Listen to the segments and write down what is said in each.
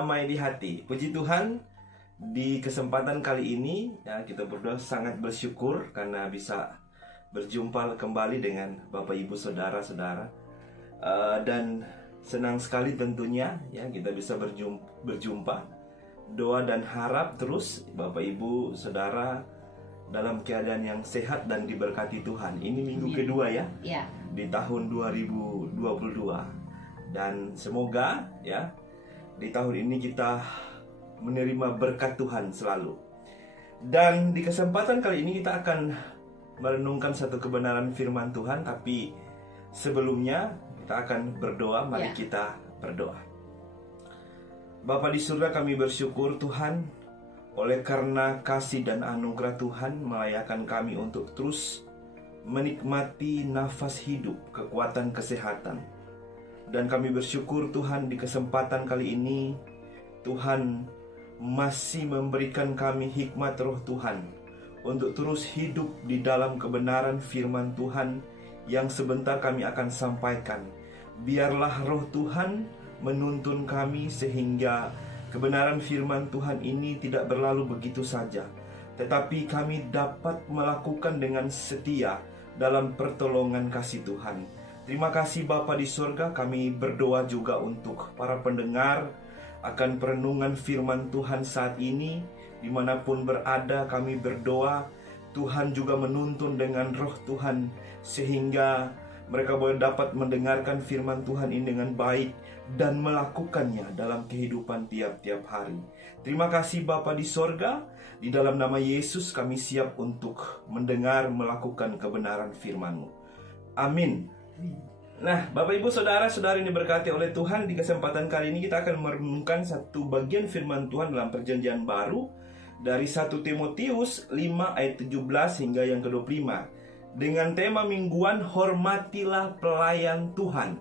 damai di hati. Puji Tuhan, di kesempatan kali ini ya, kita berdua sangat bersyukur karena bisa berjumpa kembali dengan Bapak Ibu Saudara-saudara, dan senang sekali tentunya ya kita bisa berjumpa. Doa dan harap terus Bapak Ibu Saudara dalam keadaan yang sehat dan diberkati Tuhan. Ini minggu kedua ya, di tahun 2022. Dan semoga ya di tahun ini kita menerima berkat Tuhan selalu. Dan di kesempatan kali ini kita akan merenungkan satu kebenaran firman Tuhan. Tapi sebelumnya kita akan berdoa. Mari kita berdoa. Bapa di surga, kami bersyukur Tuhan oleh karena kasih dan anugerah Tuhan melayakkan kami untuk terus menikmati nafas hidup, kekuatan, kesehatan. Dan kami bersyukur Tuhan di kesempatan kali ini Tuhan masih memberikan kami hikmat roh Tuhan untuk terus hidup di dalam kebenaran firman Tuhan yang sebentar kami akan sampaikan. Biarlah roh Tuhan menuntun kami sehingga kebenaran firman Tuhan ini tidak berlalu begitu saja, tetapi kami dapat melakukan dengan setia dalam pertolongan kasih Tuhan. Terima kasih Bapa di surga. Kami berdoa juga untuk para pendengar akan perenungan firman Tuhan saat ini. Dimanapun berada kami berdoa Tuhan juga menuntun dengan roh Tuhan sehingga mereka boleh dapat mendengarkan firman Tuhan ini dengan baik dan melakukannya dalam kehidupan tiap-tiap hari. Terima kasih Bapa di sorga. Di dalam nama Yesus kami siap untuk mendengar, melakukan kebenaran firman-Mu. Amin. Nah, Bapak Ibu Saudara-saudari yang diberkati oleh Tuhan, di kesempatan kali ini kita akan merenungkan satu bagian firman Tuhan dalam perjanjian baru dari 1 Timotius 5 ayat 17 hingga yang ke-25. Dengan tema mingguan, hormatilah pelayan Tuhan.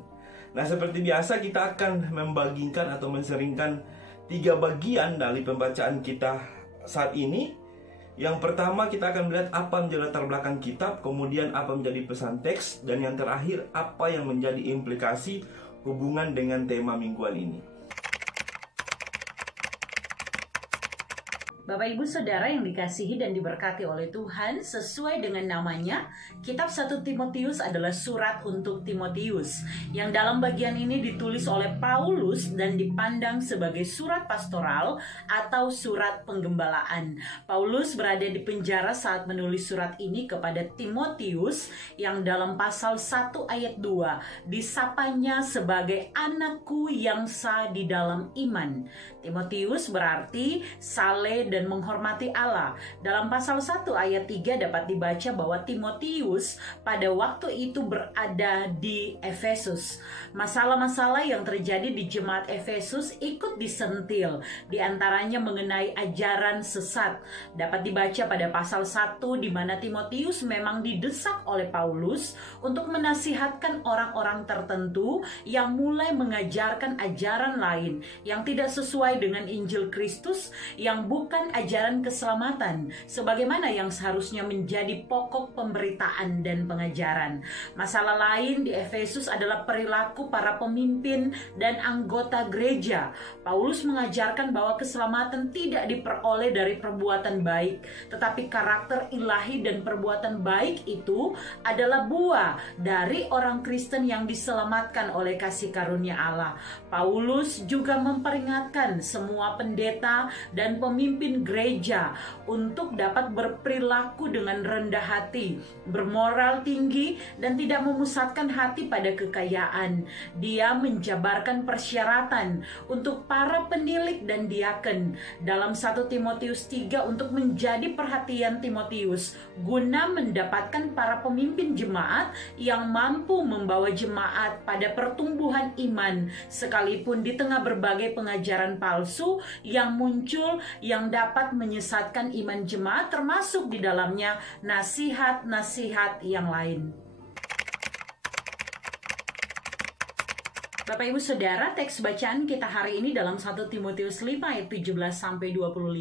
Nah, seperti biasa kita akan membagikan atau menseringkan 3 bagian dari pembacaan kita saat ini. Yang pertama kita akan melihat apa menjadi latar belakang kitab, kemudian apa menjadi pesan teks, dan yang terakhir apa yang menjadi implikasi hubungan dengan tema mingguan ini. Bapak Ibu Saudara yang dikasihi dan diberkati oleh Tuhan, sesuai dengan namanya, kitab 1 Timotius adalah surat untuk Timotius, yang dalam bagian ini ditulis oleh Paulus dan dipandang sebagai surat pastoral atau surat penggembalaan. Paulus berada di penjara saat menulis surat ini kepada Timotius, yang dalam pasal 1 ayat 2 disapanya sebagai anakku yang sah di dalam iman. Timotius berarti saleh dan menghormati Allah. Dalam pasal 1 ayat 3 dapat dibaca bahwa Timotius pada waktu itu berada di Efesus. Masalah-masalah yang terjadi di jemaat Efesus ikut disentil, diantaranya mengenai ajaran sesat. Dapat dibaca pada pasal 1 di mana Timotius memang didesak oleh Paulus untuk menasihatkan orang-orang tertentu yang mulai mengajarkan ajaran lain yang tidak sesuai dengan Injil Kristus, yang bukan ajaran keselamatan sebagaimana yang seharusnya menjadi pokok pemberitaan dan pengajaran. Masalah lain di Efesus adalah perilaku para pemimpin dan anggota gereja. Paulus mengajarkan bahwa keselamatan tidak diperoleh dari perbuatan baik, tetapi karakter ilahi dan perbuatan baik itu adalah buah dari orang Kristen yang diselamatkan oleh kasih karunia Allah. Paulus juga memperingatkan semua pendeta dan pemimpin gereja untuk dapat berperilaku dengan rendah hati, bermoral tinggi, dan tidak memusatkan hati pada kekayaan. Dia menjabarkan persyaratan untuk para penilik dan diaken dalam 1 Timotius 3 untuk menjadi perhatian Timotius guna mendapatkan para pemimpin jemaat yang mampu membawa jemaat pada pertumbuhan iman sekalipun di tengah berbagai pengajaran palsu yang muncul yang dapat menyesatkan iman jemaat, termasuk di dalamnya nasihat-nasihat yang lain. Bapak Ibu Saudara, teks bacaan kita hari ini dalam 1 Timotius 5 ayat 17-25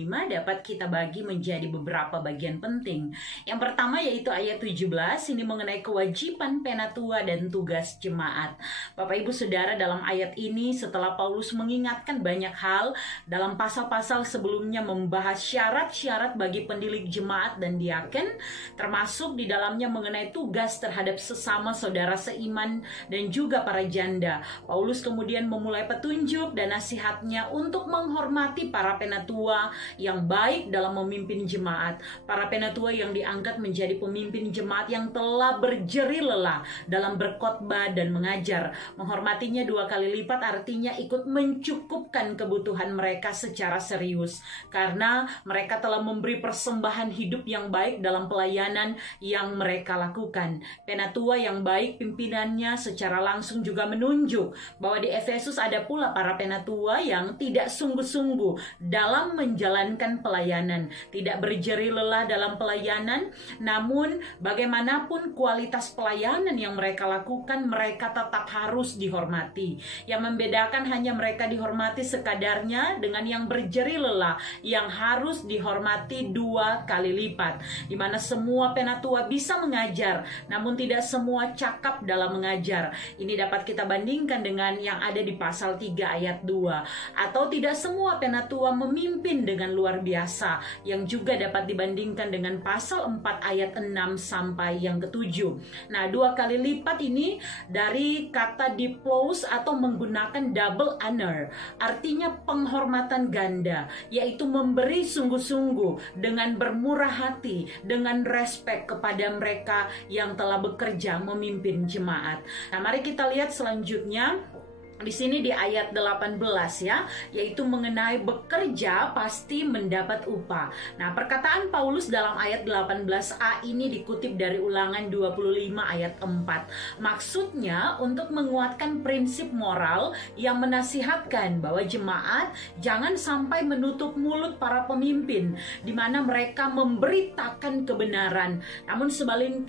dapat kita bagi menjadi beberapa bagian penting. Yang pertama yaitu ayat 17, ini mengenai kewajiban penatua dan tugas jemaat. Bapak Ibu Saudara, dalam ayat ini setelah Paulus mengingatkan banyak hal, dalam pasal-pasal sebelumnya membahas syarat-syarat bagi pendidik jemaat dan diaken, termasuk di dalamnya mengenai tugas terhadap sesama saudara seiman dan juga para janda. Paulus kemudian memulai petunjuk dan nasihatnya untuk menghormati para penatua yang baik dalam memimpin jemaat. Para penatua yang diangkat menjadi pemimpin jemaat yang telah berjeri lelah dalam berkhotbah dan mengajar. Menghormatinya 2 kali lipat artinya ikut mencukupkan kebutuhan mereka secara serius, karena mereka telah memberi persembahan hidup yang baik dalam pelayanan yang mereka lakukan. Penatua yang baik pimpinannya secara langsung juga menunjuk bahwa di Efesus ada pula para penatua yang tidak sungguh-sungguh dalam menjalankan pelayanan, tidak berjeri lelah dalam pelayanan, namun bagaimanapun kualitas pelayanan yang mereka lakukan, mereka tetap harus dihormati. Yang membedakan hanya mereka dihormati sekadarnya dengan yang berjeri lelah yang harus dihormati 2 kali lipat, di mana semua penatua bisa mengajar, namun tidak semua cakap dalam mengajar. Ini dapat kita bandingkan dengan yang ada di pasal 3 ayat 2. Atau tidak semua penatua memimpin dengan luar biasa, yang juga dapat dibandingkan dengan pasal 4 ayat 6 sampai yang ke-7. Nah, 2 kali lipat ini dari kata diplous atau menggunakan double honor, artinya penghormatan ganda, yaitu memberi sungguh-sungguh dengan bermurah hati, dengan respek kepada mereka yang telah bekerja memimpin jemaat. Nah, mari kita lihat selanjutnya di sini di ayat 18 ya, yaitu mengenai bekerja pasti mendapat upah. Nah, perkataan Paulus dalam ayat 18a ini dikutip dari Ulangan 25 ayat 4. Maksudnya untuk menguatkan prinsip moral yang menasihatkan bahwa jemaat jangan sampai menutup mulut para pemimpin di mana mereka memberitakan kebenaran, namun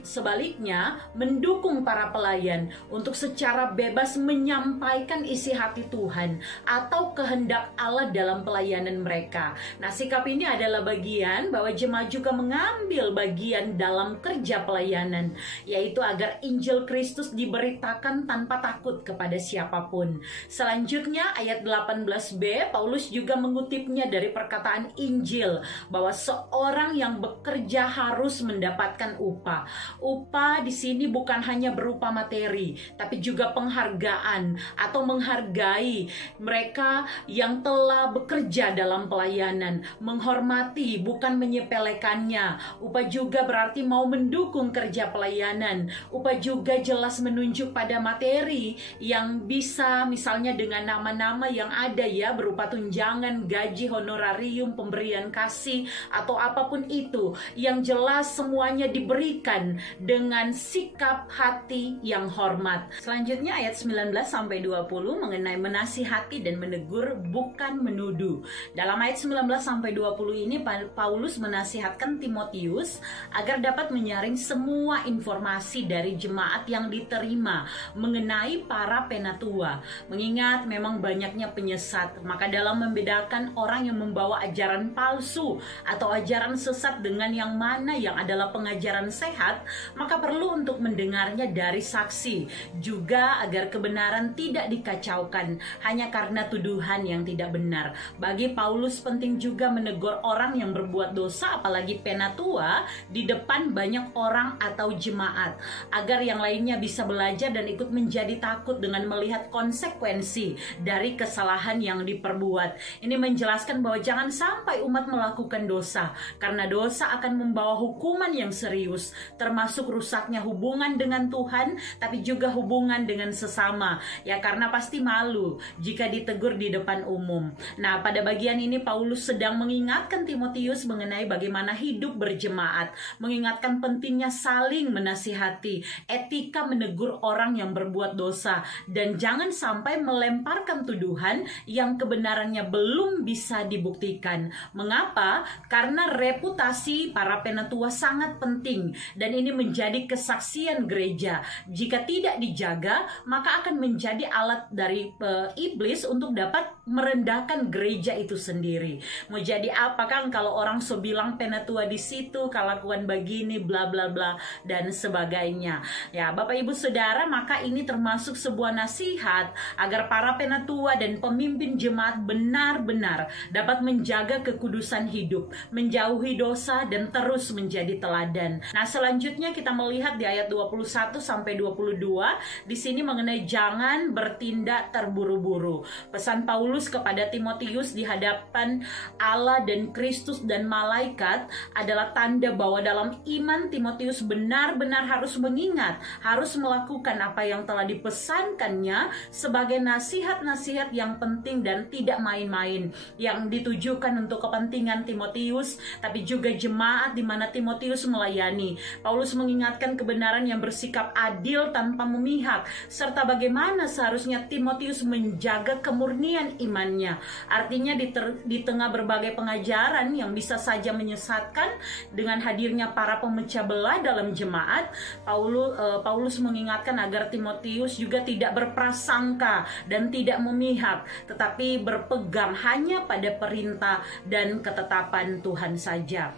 sebaliknya mendukung para pelayan untuk secara bebas menyampaikan isi hati Tuhan atau kehendak Allah dalam pelayanan mereka. Nah, sikap ini adalah bagian bahwa jemaat juga mengambil bagian dalam kerja pelayanan, yaitu agar Injil Kristus diberitakan tanpa takut kepada siapapun. Selanjutnya ayat 18b, Paulus juga mengutipnya dari perkataan Injil bahwa seorang yang bekerja harus mendapatkan upah. Upah di sini bukan hanya berupa materi, tapi juga penghargaan atau menghargai mereka yang telah bekerja dalam pelayanan, menghormati bukan menyepelekannya. Upah juga berarti mau mendukung kerja pelayanan. Upah juga jelas menunjuk pada materi yang bisa misalnya dengan nama-nama yang ada ya, berupa tunjangan, gaji, honorarium, pemberian kasih atau apapun itu, yang jelas semuanya diberikan dengan sikap hati yang hormat. Selanjutnya ayat 19 sampai 20 mengenai menasihati dan menegur bukan menuduh. Dalam ayat 19 sampai 20 ini Paulus menasihatkan Timotius agar dapat menyaring semua informasi dari jemaat yang diterima mengenai para penatua. Mengingat memang banyaknya penyesat, maka dalam membedakan orang yang membawa ajaran palsu atau ajaran sesat dengan yang mana yang adalah pengajaran sehat, maka perlu untuk mendengarnya dari saksi, juga agar kebenaran tidak dikacaukan hanya karena tuduhan yang tidak benar. Bagi Paulus penting juga menegur orang yang berbuat dosa, apalagi penatua, di depan banyak orang atau jemaat, agar yang lainnya bisa belajar dan ikut menjadi takut dengan melihat konsekuensi dari kesalahan yang diperbuat. Ini menjelaskan bahwa jangan sampai umat melakukan dosa, karena dosa akan membawa hukuman yang serius, termasuk rusaknya hubungan dengan Tuhan, tapi juga hubungan dengan sesama. Ya, karena pasti malu jika ditegur di depan umum. Nah, pada bagian ini Paulus sedang mengingatkan Timotius mengenai bagaimana hidup berjemaat, mengingatkan pentingnya saling menasihati, etika menegur orang yang berbuat dosa, dan jangan sampai melemparkan tuduhan yang kebenarannya belum bisa dibuktikan. Mengapa? Karena reputasi para penatua sangat penting, dan ini menjadi kesaksian gereja. Jika tidak dijaga, maka akan menjadi alat dari iblis untuk dapat merendahkan gereja itu sendiri. Mau jadi apa kan kalau orang so bilang penatua di situ kelakuan begini bla bla bla dan sebagainya. Ya, Bapak Ibu Saudara, maka ini termasuk sebuah nasihat agar para penatua dan pemimpin jemaat benar-benar dapat menjaga kekudusan hidup, menjauhi dosa dan terus menjadi teladan. Nah, selanjutnya kita melihat di ayat 21 sampai 22 di sini mengenai jangan bertindak terburu-buru. Pesan Paulus kepada Timotius di hadapan Allah dan Kristus dan malaikat adalah tanda bahwa dalam iman Timotius benar-benar harus mengingat, harus melakukan apa yang telah dipesankannya sebagai nasihat-nasihat yang penting dan tidak main-main, yang ditujukan untuk kepentingan Timotius tapi juga jemaat di mana Timotius melayani. Paulus mengingatkan kebenaran yang bersikap adil tanpa memihak, serta bagaimana seharusnya Timotius menjaga kemurnian imannya. Artinya di tengah berbagai pengajaran yang bisa saja menyesatkan dengan hadirnya para pemecah belah dalam jemaat, Paulus mengingatkan agar Timotius juga tidak berprasangka dan tidak memihak, tetapi berpegang hanya pada perintah dan ketetapan Tuhan saja.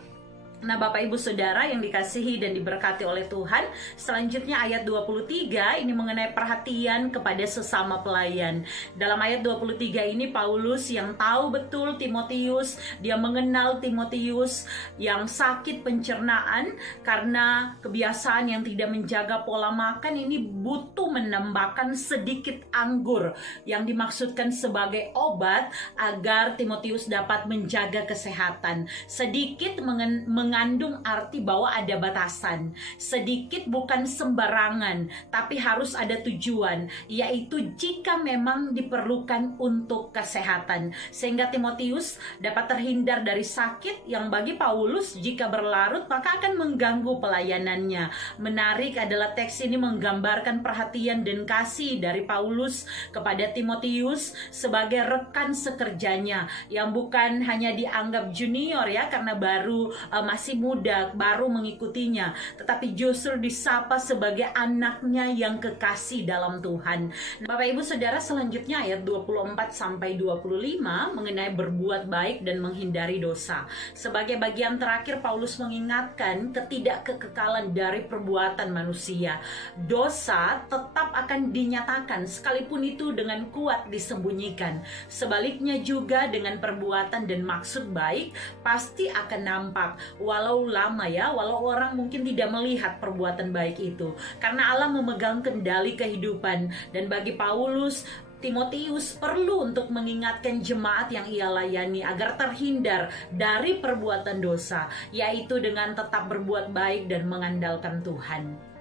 Nah, Bapak Ibu Saudara yang dikasihi dan diberkati oleh Tuhan, selanjutnya ayat 23 ini mengenai perhatian kepada sesama pelayan. Dalam ayat 23 ini Paulus yang tahu betul Timotius, dia mengenal Timotius yang sakit pencernaan karena kebiasaan yang tidak menjaga pola makan, ini butuh menambahkan sedikit anggur yang dimaksudkan sebagai obat agar Timotius dapat menjaga kesehatan. Sedikit mengandung arti bahwa ada batasan. Sedikit bukan sembarangan, tapi harus ada tujuan, yaitu jika memang diperlukan untuk kesehatan. Sehingga Timotius dapat terhindar dari sakit yang bagi Paulus jika berlarut maka akan mengganggu pelayanannya. Menarik adalah teks ini menggambarkan perhatian dan kasih dari Paulus kepada Timotius sebagai rekan sekerjanya yang bukan hanya dianggap junior ya karena baru masih muda, baru mengikutinya, tetapi justru disapa sebagai anaknya yang kekasih dalam Tuhan. Bapak Ibu Saudara, selanjutnya ayat 24 sampai 25 mengenai berbuat baik dan menghindari dosa. Sebagai bagian terakhir Paulus mengingatkan ketidakkekekalan dari perbuatan manusia. Dosa tetap akan dinyatakan sekalipun itu dengan kuat disembunyikan. Sebaliknya juga dengan perbuatan dan maksud baik pasti akan nampak. Walau lama ya, walau orang mungkin tidak melihat perbuatan baik itu, karena Allah memegang kendali kehidupan. Dan bagi Paulus, Timotius perlu untuk mengingatkan jemaat yang ia layani agar terhindar dari perbuatan dosa, yaitu dengan tetap berbuat baik dan mengandalkan Tuhan.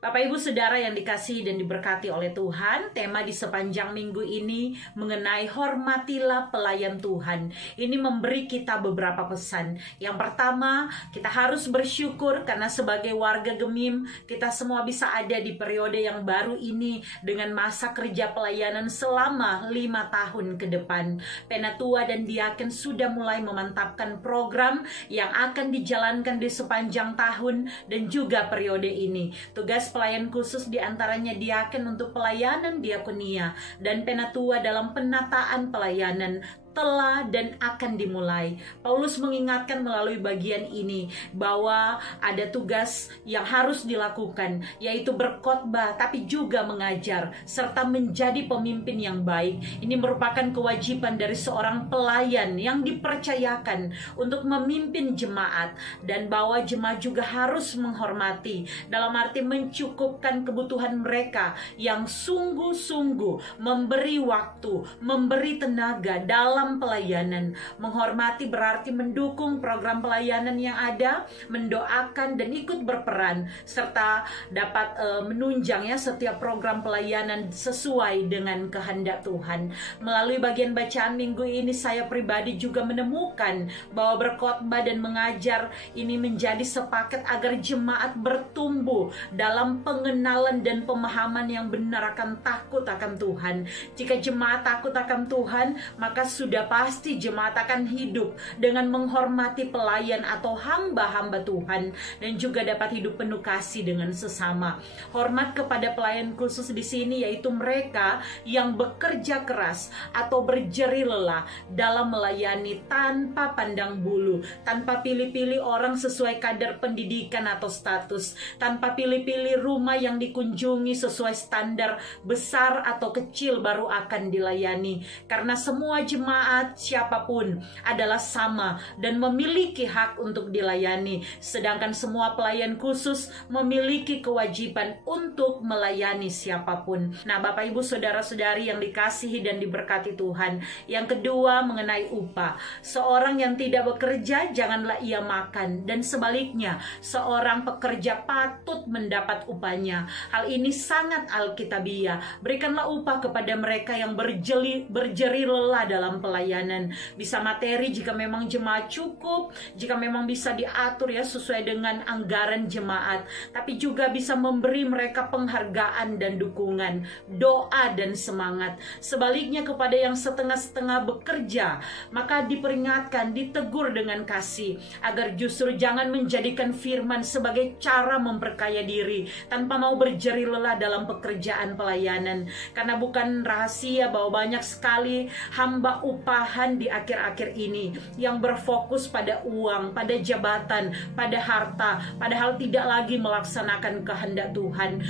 Bapak Ibu Saudara yang dikasihi dan diberkati oleh Tuhan, tema di sepanjang minggu ini mengenai hormatilah pelayan Tuhan. Ini memberi kita beberapa pesan. Yang pertama, kita harus bersyukur karena sebagai warga Gemim, kita semua bisa ada di periode yang baru ini dengan masa kerja pelayanan selama 5 tahun ke depan. Penatua dan diaken sudah mulai memantapkan program yang akan dijalankan di sepanjang tahun dan juga periode ini. Tugas pelayan khusus diantaranya diaken untuk pelayanan diakonia dan penatua dalam penataan pelayanan telah dan akan dimulai. Paulus mengingatkan melalui bagian ini bahwa ada tugas yang harus dilakukan, yaitu berkhotbah tapi juga mengajar serta menjadi pemimpin yang baik. Ini merupakan kewajiban dari seorang pelayan yang dipercayakan untuk memimpin jemaat, dan bahwa jemaat juga harus menghormati dalam arti mencukupkan kebutuhan mereka yang sungguh-sungguh memberi waktu, memberi tenaga dalam pelayanan. Menghormati berarti mendukung program pelayanan yang ada, mendoakan dan ikut berperan, serta dapat menunjang ya setiap program pelayanan sesuai dengan kehendak Tuhan. Melalui bagian bacaan minggu ini, saya pribadi juga menemukan bahwa berkhotbah dan mengajar ini menjadi sepaket agar jemaat bertumbuh dalam pengenalan dan pemahaman yang benar akan takut akan Tuhan. Jika jemaat takut akan Tuhan, maka sudah sudah pasti jemaat akan hidup dengan menghormati pelayan atau hamba-hamba Tuhan, dan juga dapat hidup penuh kasih dengan sesama. Hormat kepada pelayan khusus di sini yaitu mereka yang bekerja keras atau berjeri lelah dalam melayani tanpa pandang bulu, tanpa pilih-pilih orang sesuai kadar pendidikan atau status, tanpa pilih-pilih rumah yang dikunjungi sesuai standar besar atau kecil baru akan dilayani. Karena semua jemaat siapapun adalah sama dan memiliki hak untuk dilayani, sedangkan semua pelayan khusus memiliki kewajiban untuk melayani siapapun. Nah, Bapak Ibu saudara-saudari yang dikasihi dan diberkati Tuhan, yang kedua mengenai upah. Seorang yang tidak bekerja janganlah ia makan, dan sebaliknya seorang pekerja patut mendapat upahnya. Hal ini sangat alkitabiah. Berikanlah upah kepada mereka yang berjeri lelah dalam pelayanan. Bisa materi jika memang jemaat cukup, jika memang bisa diatur ya sesuai dengan anggaran jemaat, tapi juga bisa memberi mereka penghargaan dan dukungan, doa dan semangat. Sebaliknya kepada yang setengah-setengah bekerja, maka diperingatkan, ditegur dengan kasih, agar justru jangan menjadikan firman sebagai cara memperkaya diri tanpa mau berjeri lelah dalam pekerjaan pelayanan. Karena bukan rahasia bahwa banyak sekali hamba upahan di akhir-akhir ini yang berfokus pada uang, pada jabatan, pada harta, padahal tidak lagi melaksanakan kehendak Tuhan.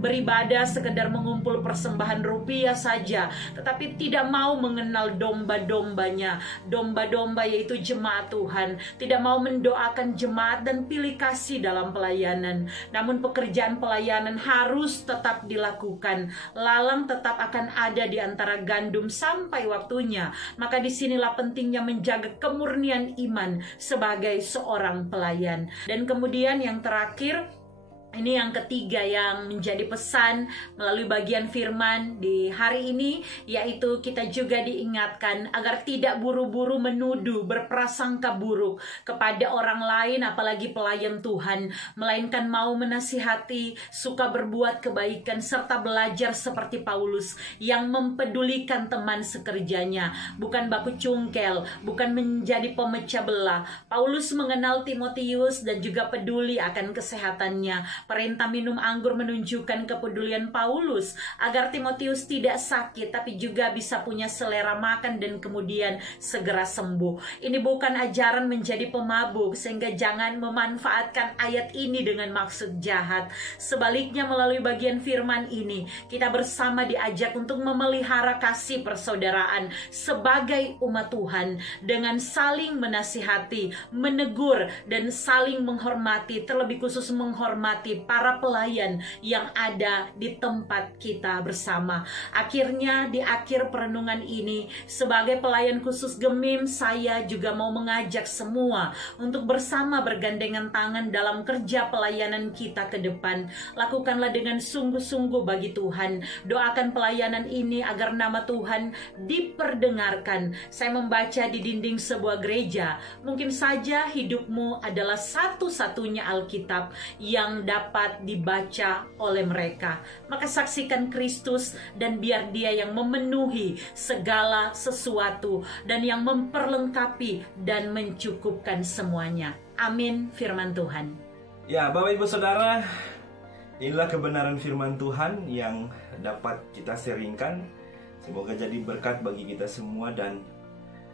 Beribadah sekedar mengumpul persembahan rupiah saja, tetapi tidak mau mengenal domba-dombanya. Domba-domba yaitu jemaat Tuhan, tidak mau mendoakan jemaat dan pilih kasih dalam pelayanan. Namun pekerjaan pelayanan harus tetap dilakukan. Lalang tetap akan ada di antara gandum sampai waktunya. Maka disinilah pentingnya menjaga kemurnian iman sebagai seorang pelayan. Dan kemudian yang terakhir, ini yang ketiga yang menjadi pesan melalui bagian firman di hari ini, yaitu kita juga diingatkan agar tidak buru-buru menuduh, berprasangka buruk kepada orang lain, apalagi pelayan Tuhan, melainkan mau menasihati, suka berbuat kebaikan, serta belajar seperti Paulus yang mempedulikan teman sekerjanya, bukan baku cungkel, bukan menjadi pemecah belah. Paulus mengenal Timotius dan juga peduli akan kesehatannya. Perintah minum anggur menunjukkan kepedulian Paulus agar Timotius tidak sakit, tapi juga bisa punya selera makan dan kemudian segera sembuh. Ini bukan ajaran menjadi pemabuk, sehingga jangan memanfaatkan ayat ini dengan maksud jahat. Sebaliknya melalui bagian firman ini, kita bersama diajak untuk memelihara kasih persaudaraan sebagai umat Tuhan dengan saling menasihati, menegur, dan saling menghormati, terlebih khusus menghormati para pelayan yang ada di tempat kita bersama. Akhirnya di akhir perenungan ini, sebagai pelayan khusus Gemim, saya juga mau mengajak semua untuk bersama bergandengan tangan dalam kerja pelayanan kita ke depan. Lakukanlah dengan sungguh-sungguh bagi Tuhan. Doakan pelayanan ini agar nama Tuhan diperdengarkan. Saya membaca di dinding sebuah gereja, mungkin saja hidupmu adalah satu-satunya Alkitab yang dapat dibaca oleh mereka. Maka saksikan Kristus dan biar Dia yang memenuhi segala sesuatu dan yang memperlengkapi dan mencukupkan semuanya. Amin. Firman Tuhan. Ya, Bapak Ibu Saudara, inilah kebenaran firman Tuhan yang dapat kita sharingkan. Semoga jadi berkat bagi kita semua. Dan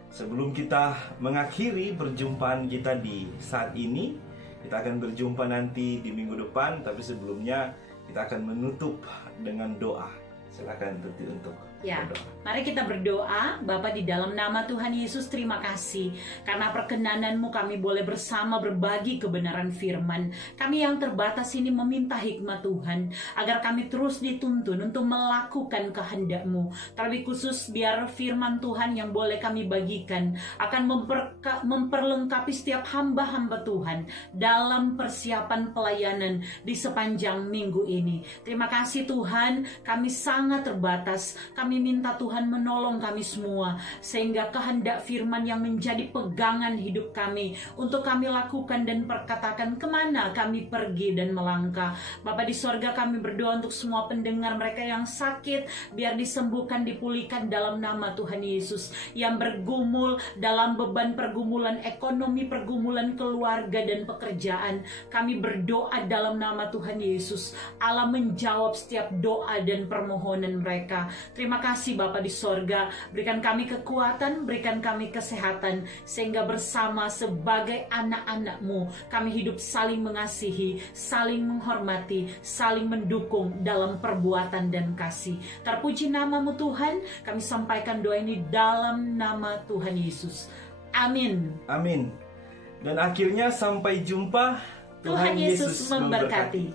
sebelum kita mengakhiri perjumpaan kita di saat ini, kita akan berjumpa nanti di minggu depan. Tapi sebelumnya kita akan menutup dengan doa. Silakan Tuti untuk berdoa. Mari kita berdoa. Bapa, di dalam nama Tuhan Yesus, terima kasih karena perkenanan-Mu kami boleh bersama berbagi kebenaran firman. Kami yang terbatas ini meminta hikmat Tuhan agar kami terus dituntun untuk melakukan kehendak-Mu. Terlebih khusus biar firman Tuhan yang boleh kami bagikan akan memperlengkapi setiap hamba-hamba Tuhan dalam persiapan pelayanan di sepanjang minggu ini. Terima kasih Tuhan, kami sangat terbatas. Kami kami minta Tuhan menolong kami semua, sehingga kehendak firman yang menjadi pegangan hidup kami untuk kami lakukan dan perkatakan kemana kami pergi dan melangkah. Bapa di sorga, kami berdoa untuk semua pendengar mereka yang sakit, biar disembuhkan, dipulihkan dalam nama Tuhan Yesus. Yang bergumul dalam beban pergumulan ekonomi, pergumulan keluarga dan pekerjaan, kami berdoa dalam nama Tuhan Yesus. Allah menjawab setiap doa dan permohonan mereka. Terima kasih Bapa di sorga, berikan kami kekuatan, berikan kami kesehatan, sehingga bersama sebagai anak-anak-Mu kami hidup saling mengasihi, saling menghormati, saling mendukung dalam perbuatan dan kasih. Terpuji nama-Mu Tuhan, kami sampaikan doa ini dalam nama Tuhan Yesus. Amin. Amin. Dan akhirnya sampai jumpa. Tuhan Yesus memberkati.